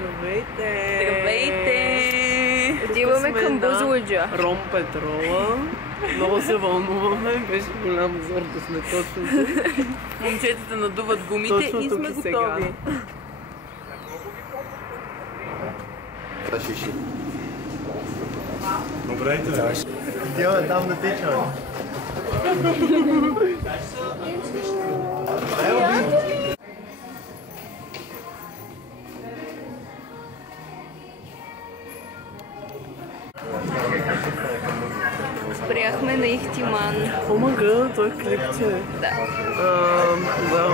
Здравейте! Здравейте! Отиваме към Бузлуджа. Ром Петрола. Много се вълнуваме. Беше голям зор да сме точно тук. Момчетата надуват гумите точно и сме и готови. Добре, да. Идея там да теча. Спряхме на Ихтиман. Омага, той клипче. Да. Да.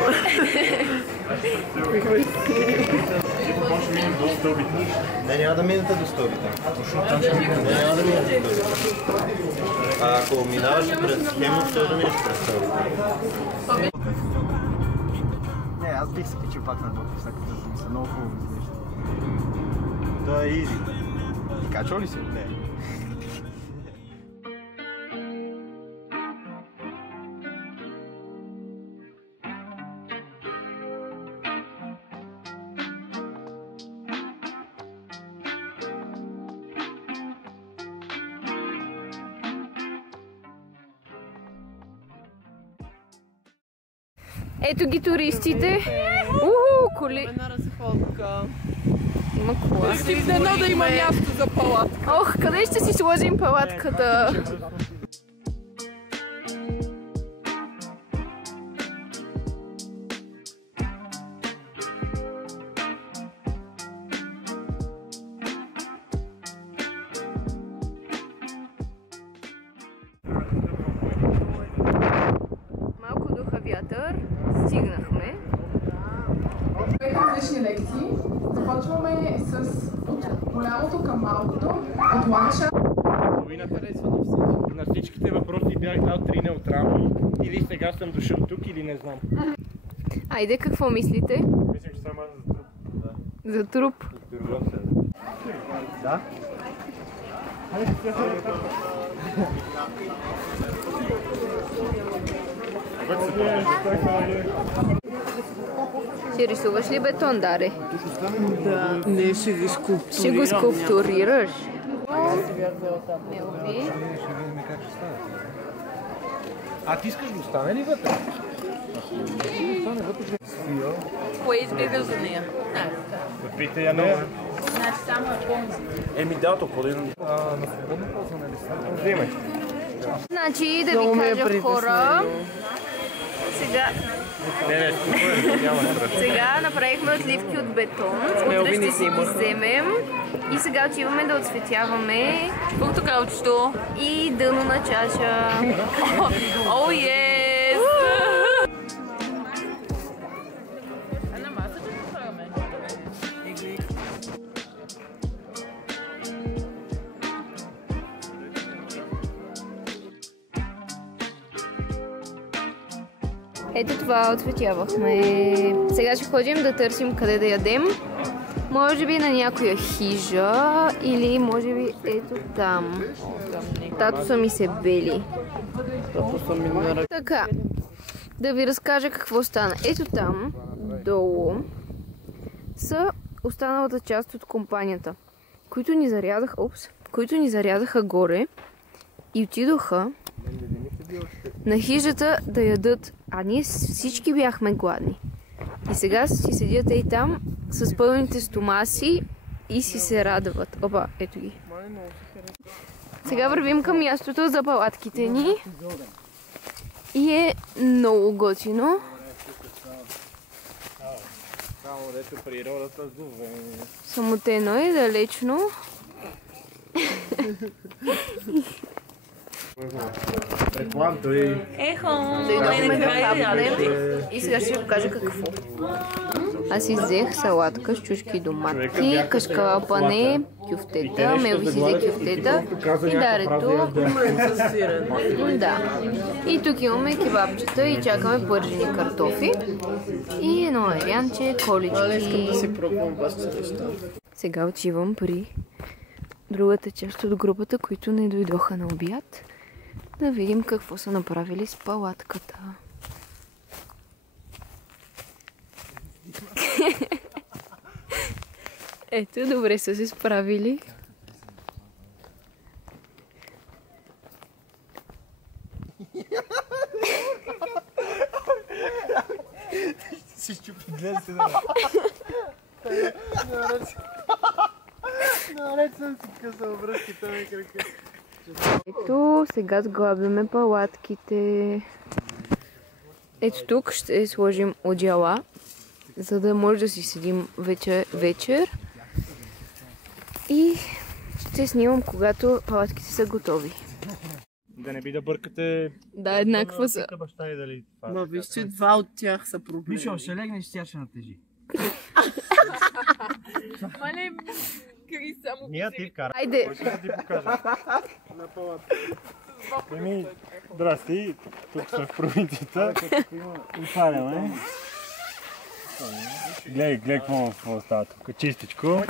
Може минем до стълбите. Не, няма да минете до стълбите. Не, няма да минете до стълбите. А ако минаваш през схема, ще да минеш през стълбите. Не, аз бих се качил пак на двото, всяка да са много хубаво изглежда. Да е изи. Ти качвал ли си? Не. Ето ги туристите. Уху, коли. Една разходка. Има кола. Едно да има място за палатка. Ох, къде ще си сложим палатката? Малко духа вятър. Стигнахме. Различни лекции. Започваме с от голямото към малкото, от ланша. Половина харесва на всички. На всичките въпроси бях дал 3 неутрални. Или сега съм дошъл тук, или не знам. Айде, какво мислите? Мислим, че само за труп. За труп. Да? Ще рисуваш ли бетон, Даре? Да, не ще ги скулптурирам. Ще го скулптурираш. Мелви. А ти искаш да остане ли вътре? Кое избираш за нея? Питай я много. Еми да, толкова да идвам. На свободно ползване ли са? Взимай. Значи, да ви кажа хора, сега направихме отливки от бетон, утре ще си ги вземем и сега отиваме да отцветяваме портокалчето и дъно на чаша. О, ес! Ето това отцветявахме. Сега ще ходим да търсим къде да ядем. Може би на някоя хижа или може би ето там. Тато са ми се бели. Така, да ви разкажа какво стана. Ето там, долу, са останалата част от компанията, които ни зарязаха горе и отидоха на хижата да ядат, а ние всички бяхме гладни. И сега си седят и там с пълните стомаси и си се радват. Опа, ето ги. Сега вървим към мястото за палатките ни. И е много готино. Само дето природата зове. Самотено и далечно. Предполагам, той... Дойдохме да хапнем и сега ще ви покажа какво. Аз взех салатка с чушки и доматки, кашкалапане, кюфтета, Мелви си взе кюфтета и Дарето. Да. И тук имаме кебабчета и чакаме пържени картофи. И едно арианче, колички. Искам да си пробвам вашите неща. Сега отивам при другата част от групата, които не дойдоха на обяд. Да видим какво са направили с палатката. Ето, добре са се справили. Си щупи, гледай се да. Наред съм си късал връзките на крака. Ето, сега сглабяме палатките. Ето тук ще сложим одеяла, за да може да си седим вечер. И ще снимам, когато палатките са готови. Да не би да бъркате... Да, еднакво са. Баща и дали това. Ма виж, че два от тях са проблеми. Мишо, ще легнеш, тя ще натежи. Мале, Кри само... Ние ти вкара. Айде! Кой ще ти покажа? На палата. Еми, здрасти, тук сме в провинцията. И паляме. Гледай какво става тук, чистичко.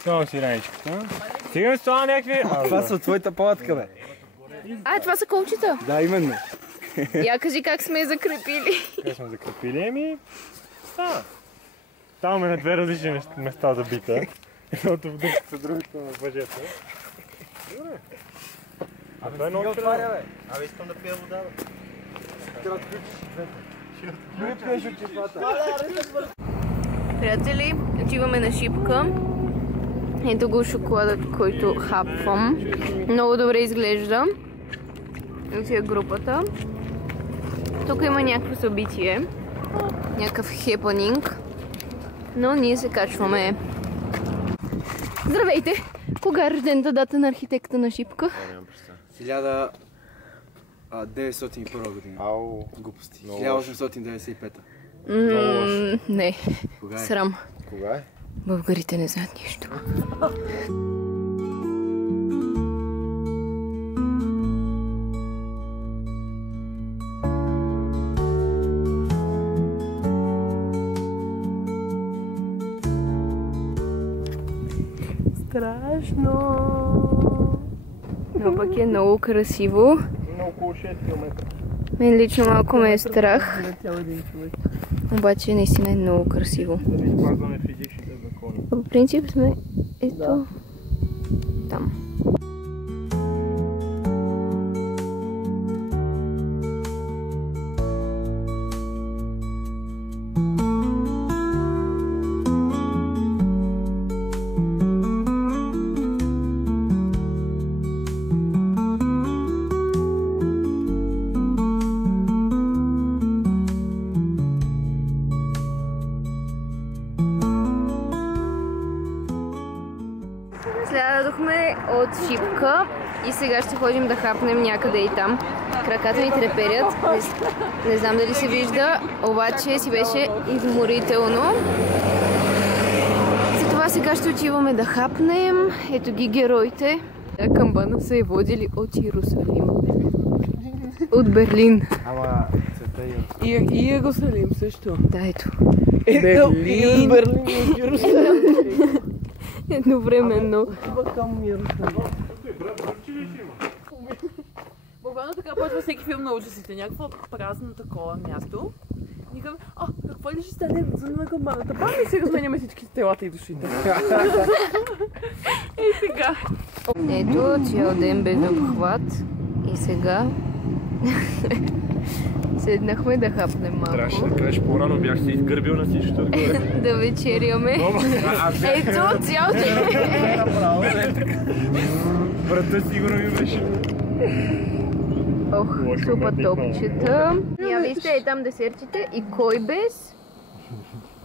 Само си раничката. Стигаме с това някакви... Това са от твоята палатка, бе. А, това са колчета? Да, именно. Я кажи как сме я закрепили. Как сме закрепили? Еми... Там е на две различни места забита. Едното в дъската, другото на въжета. Добре. А това е много отваря, бе. Абе, искам да пия вода, бе. Трябва да включиш двете. Не пиеш от чепата. Приятели, отиваме на Шипка. Ето го шоколадът, който хапвам. Много добре изглежда. Ето е групата. Тук има някакво събитие. Някакъв хепанинг. Но ние се качваме. Здравейте! Кога е рождената дата на архитекта на Шипка? 1901 година. Ау. Глупости. 1895. Не. Кога е? Срам. Кога е? Българите не знаят нищо. Страшно! Но пък е много красиво. На около 6 км. Мен лично малко ме е страх. Обаче наистина е много красиво. Да не спазваме физичните закони. По принцип сме ето там. Слязохме от Шипка и сега ще ходим да хапнем някъде и там. Краката ми треперят. Не знам дали се вижда, обаче си беше изморително. Затова сега ще отиваме да хапнем. Ето ги героите. Камбана са я водили от Иерусалим. От Берлин. Ама, цвета И Иерусалим също. Да, ето. Берлин. Берлин и Иерусалим. Едновременно. Отива към Иерусалим. Буквално така почва всеки филм на ужасите. Някакво празно такова място. Никъм, какво ли ще стане на камбаната? Бам и си разменяме всички телата и душите. И сега. Ето, цял ден без обхват. И сега седнахме да хапнем малко. трябваше да кажеш по-рано, бях се изгърбил на всичко отгоре. Да вечеряме. Ето, цял ден. Врата сигурно ми беше. Ох, супа топчета. Я вижте, е там десертите и кой без?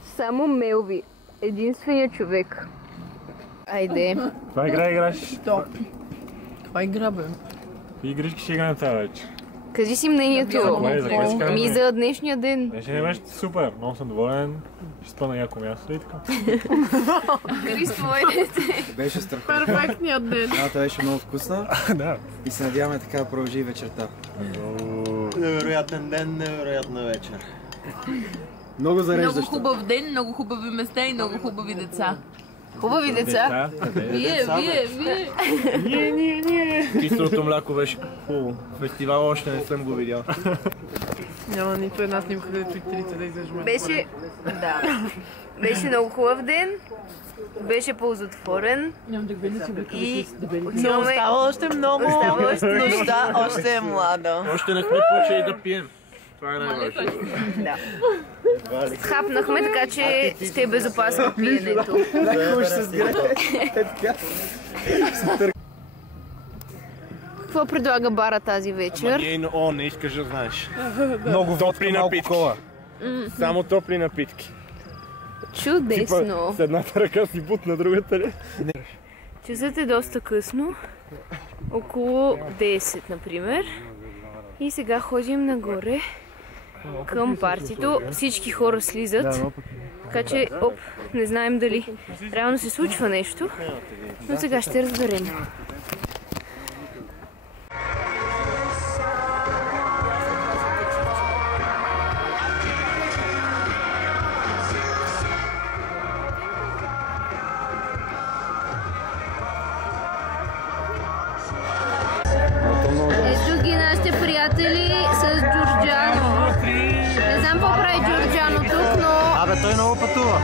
Само Мелви. Единственият човек. Айде. Това игра играш. Каква игра, бе? Игрички ще играем цяла вечер. Кажи си мнението. Ми за днешния ден. Беше не беше супер, много съм доволен. Ще спа на яко място и така. Крис, твоите. Беше страхотно. Перфектният ден. Едната беше много вкусна Да. и се надяваме така да продължи вечерта. Невероятен ден, невероятна вечер. Много Много зареждащо. хубав ден, много хубави места и много хубави деца. Хубави деца. Вие. Ние. Киселото мляко беше хубаво. Фестивал още не съм го видял. Няма нито една снимка, където и трите да излежме. Беше... Да. Беше много хубав ден. Беше ползотворен. И Но остава още много неща, още е млада. Още не сме почели да пием. Това е най-важно. да. Хапнахме, така че ще е безопасно пиенето. Какво предлага бара тази вечер? Не искаш да знаеш. Много водка, малко кола. Само топли напитки. Чудесно! С едната ръка си бутна, другата ли? Часът е доста късно. Около 10, например. И сега ходим нагоре към партито. Всички хора слизат. Така че, не знаем дали реално се случва нещо. Но сега ще разберем. Ето ги нашите приятели с Джорджано. Не знам какво прави Джорджано тук, но... Абе, той много пътува.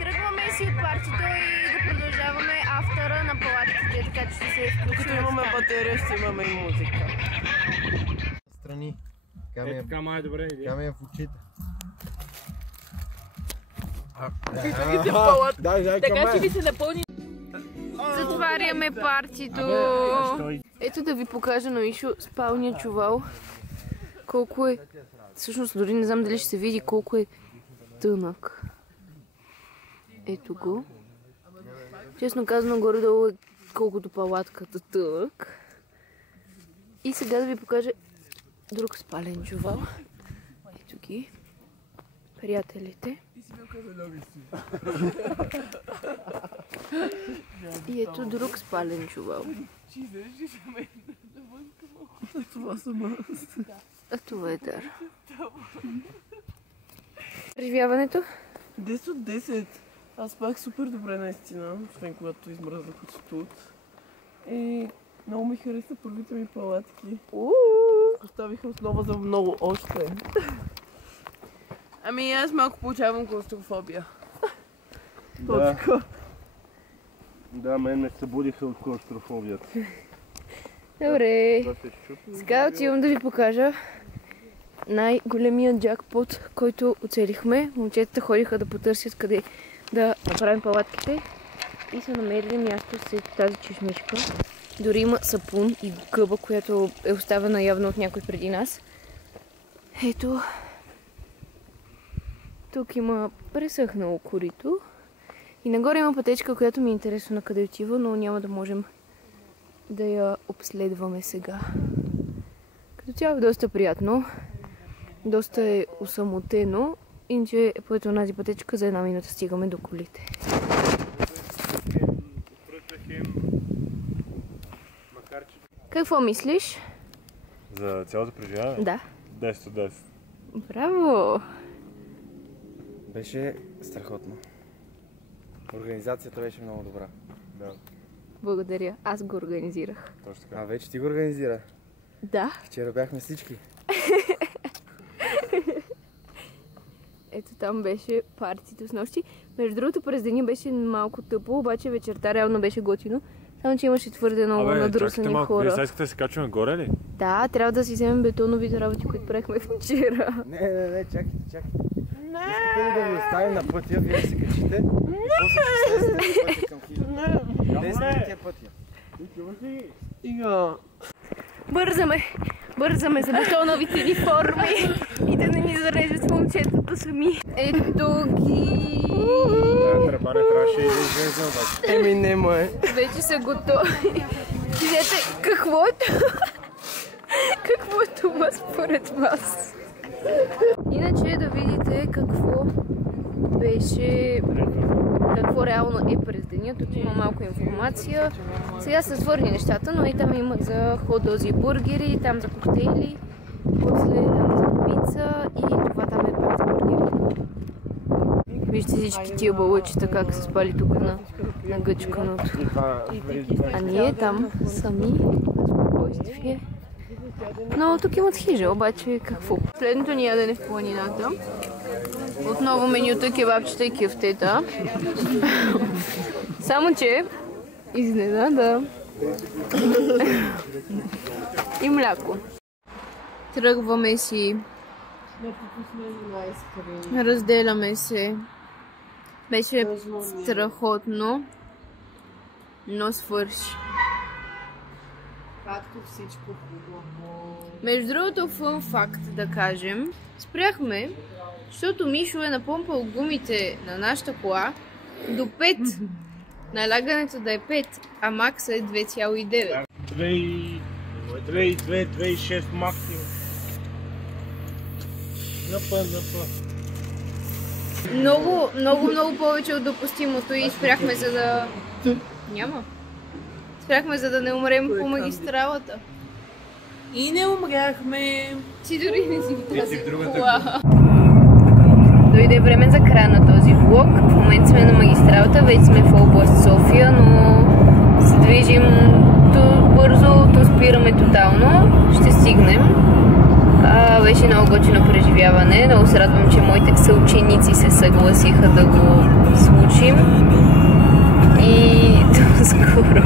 Тръгваме си от партито и да продължаваме автора на палатките, така че ще се включим. Като имаме батерия, ще имаме и музика. Страни. Така май добре идея. Камия в очите. Така че ви се напълни. Затваряме партито. Ето да ви покажа на Мишо спалния чувал. Колко е... Всъщност дори не знам дали ще се види колко е тънък. Ето го. Честно казано, горе-долу е колкото палатката тънък. И сега да ви покажа друг спален чувал. Ето ги. Приятелите. И ето друг спален чувал. Това съм аз. А това е Дар. Преживяването? 10 от 10. Аз спах супер добре наистина, освен когато измръзнах от студ. И много ми хареса първите ми палатки. Оставиха основа за много още. Ами аз малко получавам клаустрофобия. Да, мен ме събудиха от клаустрофобията. Добре. Сега отивам да ви покажа най-големия джакпот, който оцелихме. Момчетата ходиха да потърсят къде да направим палатките и са намерили място след тази чешмичка. Дори има сапун и гъба, която е оставена явно от някой преди нас. Ето. Тук има пресъхнало корито. И нагоре има пътечка, която ми е интересно на къде отива, но няма да можем да я обследваме сега. Като цяло е доста приятно. Доста е усамотено. Иначе е по тази пътечка за 1 минута стигаме до колите. Какво мислиш? За цялото преживяване? Да. 10 от 10. Браво! Беше страхотно. Организацията беше много добра. Да, Благодаря. Аз го организирах. точно така. А вече ти го организира. Да. Вчера бяхме всички. Ето там беше партито с нощи. Между другото, през деня беше малко тъпо, обаче вечерта реално беше готино. Само, че имаше твърде много надрусани хора. Вие сега искате да се качваме горе ли? Да, трябва да си вземем бетоновите работи, които правихме вчера. Не, чакайте. Искате ли да ви оставим на пътя, вие да се качите? После ще слезете пътя към хижата. 10 минути пътя. Ига. Бързаме за бетоновите ни форми и да не ни зарежат момчетата сами. Ето ги! Тръбане трябваше и да излезе обаче. Еми не мое. Вече са готови. Кажете, какво е това? Какво е това според вас? Иначе да видите какво беше, какво реално е през деня. Тук има малко информация. Сега са свърни нещата, но и там има за хот-дози и бургери, там за коктейли, после там за пица и това там е пак за бургери. Вижте всички тия балъчета как се спали тук на гъчканото. А ние там сами на спокойствие. Но тук имат хижа, обаче какво? Следното ни ядене в планината. Отново менюта, кебабчета и кюфтета. Само че изненада и мляко. Тръгваме си. Разделяме се. Беше страхотно, но свърши. Както всичко хубаво. Между другото, фън факт да кажем, спряхме, защото Мишо е напомпал гумите на нашата кола до 5. Налягането да е 5, а макса е 2,9. 2,6 максимум. Много повече от допустимото и спряхме за да... Няма. Спряхме за да не умрем по магистралата. И не умряхме. Ти дори не си тази кола. Дойде време за края на този влог. В момента сме на магистралата, вече сме в област София, но се движим то бързо, то спираме тотално. Ще стигнем. Беше много готино преживяване. Много се радвам, че моите съученици се съгласиха да го случим. И до скоро!